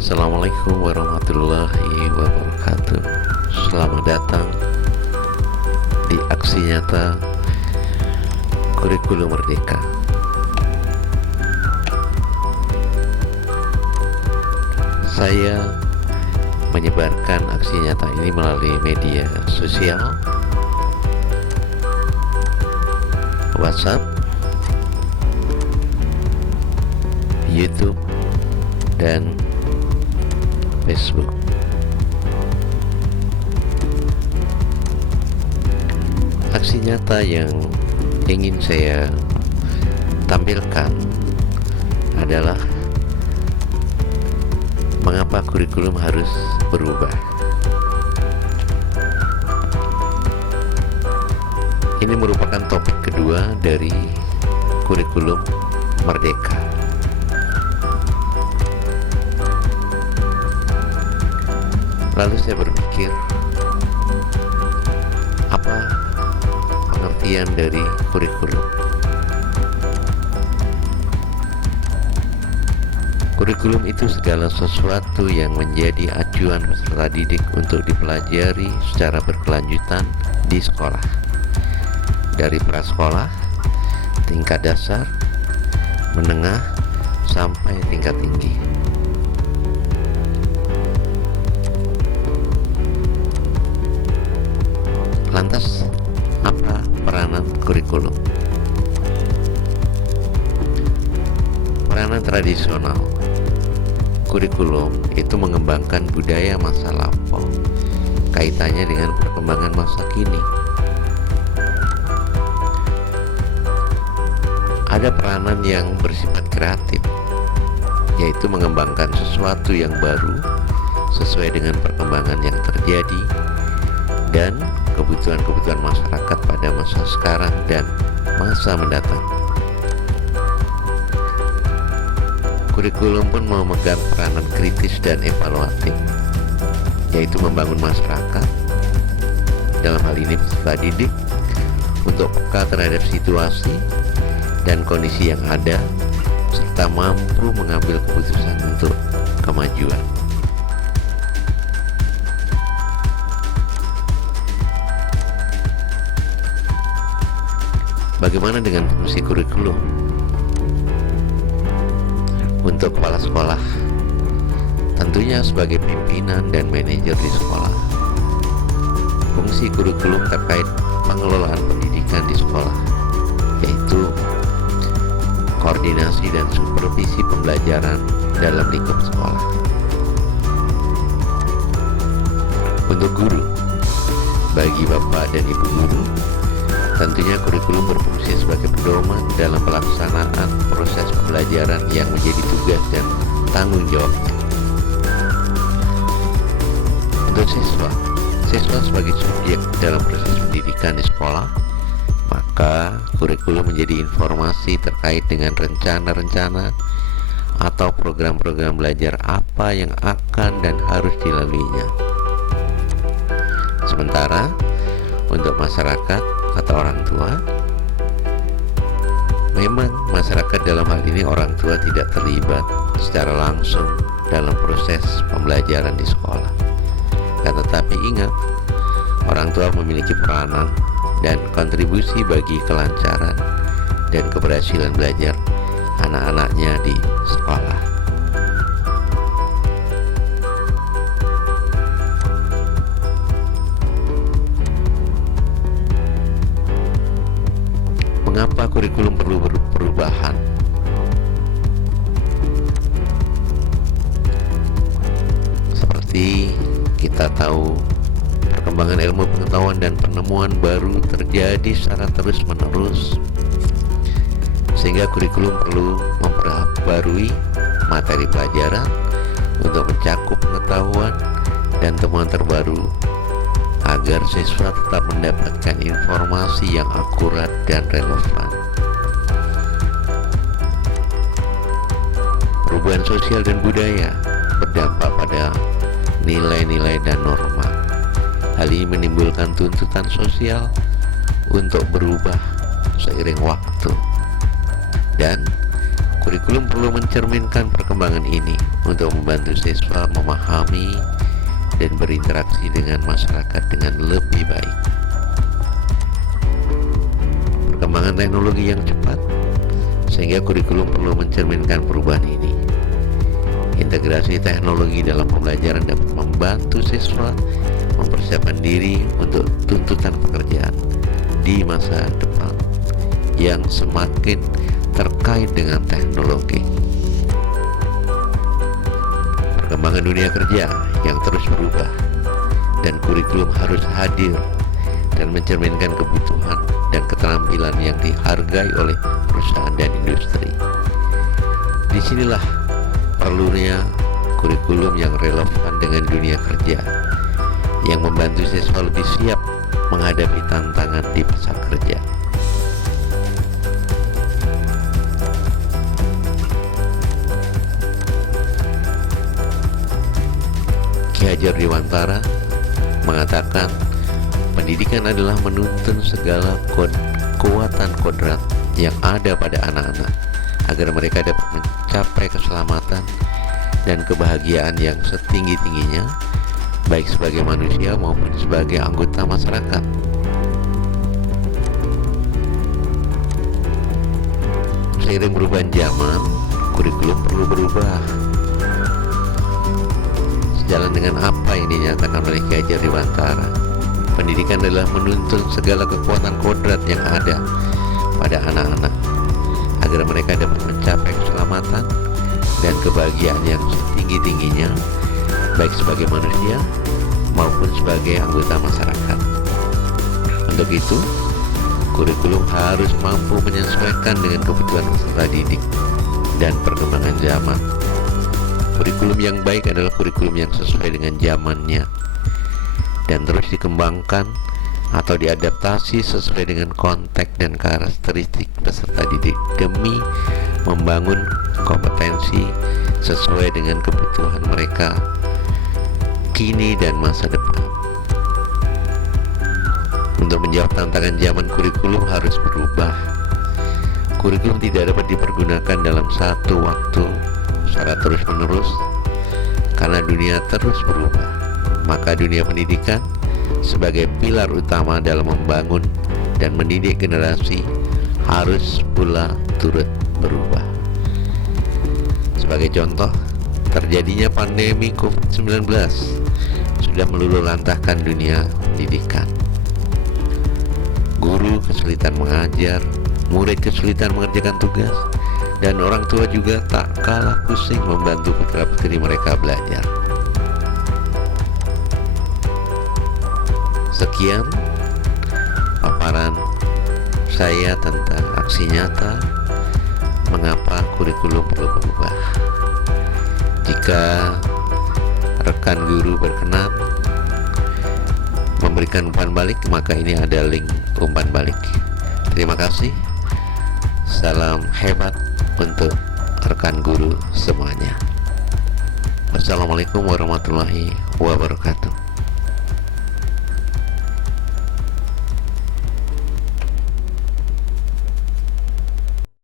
Assalamualaikum warahmatullahi wabarakatuh. Selamat datang di aksi nyata Kurikulum Merdeka. Saya menyebarkan aksi nyata ini melalui media sosial, WhatsApp, YouTube, dan Facebook. Aksi nyata yang ingin saya tampilkan adalah mengapa kurikulum harus berubah. Ini merupakan topik kedua dari kurikulum Merdeka. Lalu saya berpikir, apa pengertian dari kurikulum? Kurikulum itu segala sesuatu yang menjadi acuan peserta didik untuk dipelajari secara berkelanjutan di sekolah, dari prasekolah, tingkat dasar, menengah, sampai tingkat tinggi. Lantas, apa peranan kurikulum? Peranan tradisional kurikulum itu mengembangkan budaya masa lampau, kaitannya dengan perkembangan masa kini. Ada peranan yang bersifat kreatif, yaitu mengembangkan sesuatu yang baru sesuai dengan perkembangan yang terjadi dan kebutuhan-kebutuhan masyarakat pada masa sekarang dan masa mendatang. Kurikulum pun memegang peranan kritis dan evaluatif, yaitu membangun masyarakat, dalam hal ini peserta didik, untuk peka terhadap situasi dan kondisi yang ada, serta mampu mengambil keputusan untuk kemajuan. Bagaimana dengan fungsi kurikulum? Untuk kepala sekolah, tentunya sebagai pimpinan dan manajer di sekolah, fungsi kurikulum terkait pengelolaan pendidikan di sekolah, yaitu koordinasi dan supervisi pembelajaran dalam lingkup sekolah. Untuk guru, bagi bapak dan ibu guru, tentunya kurikulum berfungsi sebagai pedoman dalam pelaksanaan proses pembelajaran yang menjadi tugas dan tanggung jawabnya. Untuk siswa sebagai subjek dalam proses pendidikan di sekolah, maka kurikulum menjadi informasi terkait dengan rencana-rencana atau program-program belajar apa yang akan dan harus dilaluinya. Sementara untuk masyarakat atau orang tua, memang masyarakat dalam hal ini orang tua tidak terlibat secara langsung dalam proses pembelajaran di sekolah. Tetapi ingat, orang tua memiliki peranan dan kontribusi bagi kelancaran dan keberhasilan belajar anak-anaknya di sekolah. Mengapa kurikulum perlu perubahan? Seperti kita tahu, perkembangan ilmu pengetahuan dan penemuan baru terjadi secara terus-menerus, sehingga kurikulum perlu memperbarui materi pelajaran untuk mencakup pengetahuan dan temuan terbaru agar siswa tetap mendapatkan informasi yang akurat dan relevan. Perubahan sosial dan budaya berdampak pada nilai-nilai dan norma. Hal ini menimbulkan tuntutan sosial untuk berubah seiring waktu, dan kurikulum perlu mencerminkan perkembangan ini. untuk membantu siswa memahami dan berinteraksi dengan masyarakat dengan lebih baik. Perkembangan teknologi yang cepat sehingga kurikulum perlu mencerminkan perubahan ini. Integrasi teknologi dalam pembelajaran dapat membantu siswa mempersiapkan diri untuk tuntutan pekerjaan di masa depan yang semakin terkait dengan teknologi. Perkembangan dunia kerja yang terus berubah dan kurikulum harus hadir dan mencerminkan kebutuhan dan keterampilan yang dihargai oleh perusahaan dan industri. Disinilah perlunya kurikulum yang relevan dengan dunia kerja yang membantu siswa lebih siap menghadapi tantangan di pasar kerja. Ki Hajar Dewantara mengatakan, pendidikan adalah menuntun segala kekuatan kodrat yang ada pada anak-anak agar mereka dapat mencapai keselamatan dan kebahagiaan yang setinggi-tingginya, baik sebagai manusia maupun sebagai anggota masyarakat. Seiring perubahan zaman, kurikulum perlu berubah. Sejalan dengan apa yang dinyatakan oleh Ki Hajar Dewantara, pendidikan adalah menuntun segala kekuatan kodrat yang ada pada anak-anak agar mereka dapat mencapai keselamatan dan kebahagiaan yang setinggi-tingginya, baik sebagai manusia maupun sebagai anggota masyarakat. Untuk itu, kurikulum harus mampu menyesuaikan dengan kebutuhan peserta didik dan perkembangan zaman. Kurikulum yang baik adalah kurikulum yang sesuai dengan zamannya dan terus dikembangkan atau diadaptasi sesuai dengan konteks dan karakteristik peserta didik demi membangun kompetensi sesuai dengan kebutuhan mereka kini dan masa depan. Untuk menjawab tantangan zaman, kurikulum harus berubah. Kurikulum tidak dapat dipergunakan dalam satu waktu secara terus-menerus karena dunia terus berubah. Maka dunia pendidikan sebagai pilar utama dalam membangun dan mendidik generasi harus pula turut berubah. Sebagai contoh, terjadinya pandemi COVID-19 sudah meluluhlantahkan dunia pendidikan. Guru kesulitan mengajar, murid kesulitan mengerjakan tugas, dan orang tua juga tak kalah pusing membantu putra-putri mereka belajar. Sekian paparan saya tentang aksi nyata mengapa kurikulum perlu berubah. Jika rekan guru berkenan memberikan umpan balik, maka ini ada link umpan balik. Terima kasih. Salam hebat untuk rekan guru semuanya. Wassalamualaikum warahmatullahi wabarakatuh.